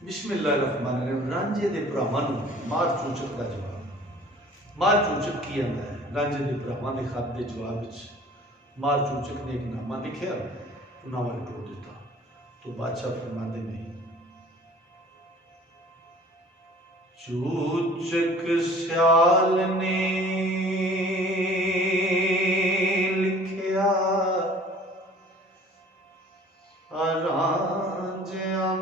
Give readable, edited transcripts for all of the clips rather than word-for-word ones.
बिस्मिल्लाहिर्रहमानिर्रहीम। रांझे दे भरावां नूं मार चूचक का जवाब। मार चूचक की आंदा है? रांझे दे भरावां दे खत के जवाब विच मार चूचक ने एक नामा लिखिया, नामा लिखो दिता। तो बादशाह फरमाते नहीं, चूचक स्याल ने लिखिया रांझियां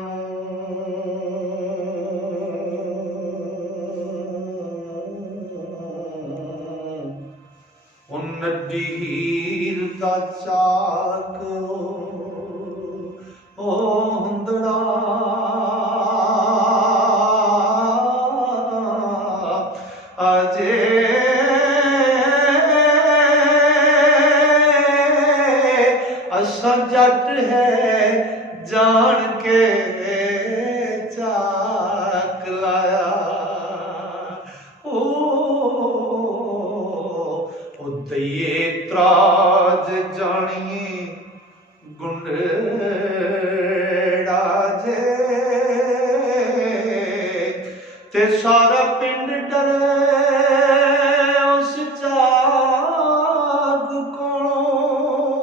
नड्डी हीर दा चाक ओ हुंदड़ा अजे असा जट है जान के चाक लाया। दइए त्राज जानिए गुंडड़ा जे ते सारा पिंड डरे उस चाक कोलों।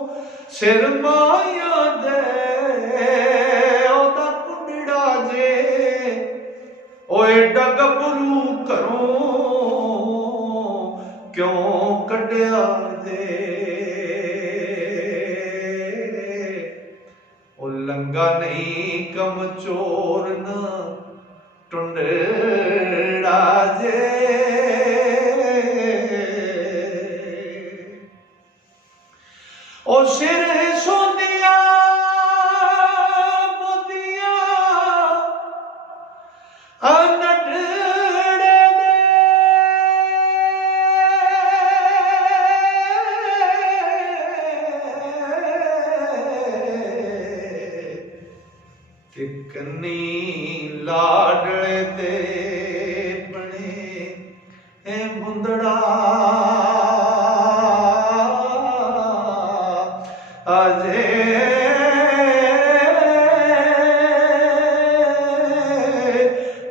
सिर माया दे ओदा कुंडड़ा जे ओ एडा गबरू घरों क्यों कड्या दे। ओ लंगा नहीं कम चोर न टुंडड़ा जे। ओ सिर सोंदिया मोदिया कन्नी लाडले दे बने ए मुंदड़ा अजे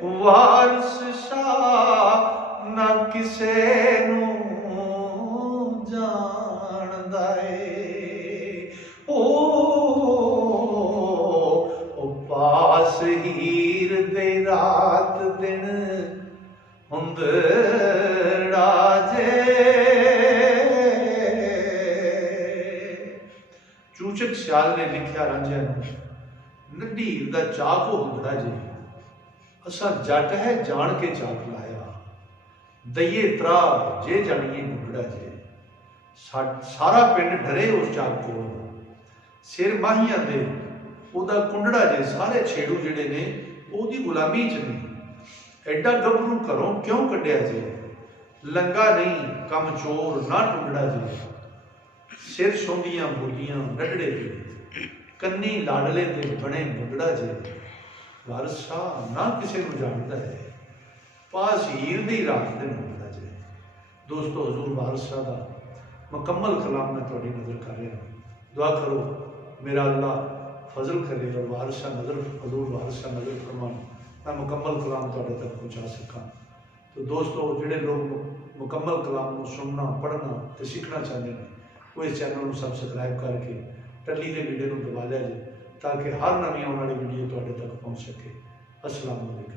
वारस शाह ना किसे नू जानदा ए। पास हीर दे रात दिन हुंदड़ा जे। चूचक सियाल ने लिखिया रांझिया नड्डी हीर दा चाक हो हुंदड़ा जे। असा जट है जान के चाक लाया। दइए त्रा जे जानिए गुंडड़ा जे। सारा पिंड डरे उस चाक को। सिर माहिया दे ओदा कुंडड़ा जे। सारे छेड़ू जिहड़े ने ओदी गुलामी च ने। एडा गभरू घरों क्यों कड्डिया जे। लंगा नहीं कम चोर ना टुंडड़ा जे। सिर सोंदियां बोलियां नडड़े जे। कन्नी लाडले दे बने मुंडड़ा जे। वारस शाह ना किसे नूं जानदा है। पास हीर दी रात दिन मुंडड़ा जे। दोस्तों हजूर वारस शाह दा मुकम्मल कलाम मैं तुहाडी नज़र कर रहा। दुआ करो मेरा अल्लाह फजल करे और वारसा नजर हजूर वारसा नजर फरमान मैं मुकम्मल कलाम तुहाडे तक पहुँचा सका। तो दोस्तों जिहड़े लोग मुकम्मल कलाम को सुनना पढ़ना तो सीखना चाहते हैं वो इस चैनल को सबसक्राइब करके टली के वीडियो को दबा लिया जाए ताकि हर नवी आने वाली वीडियो तुहाडे तक पहुँच सके। अस्सलाम वालेकुम।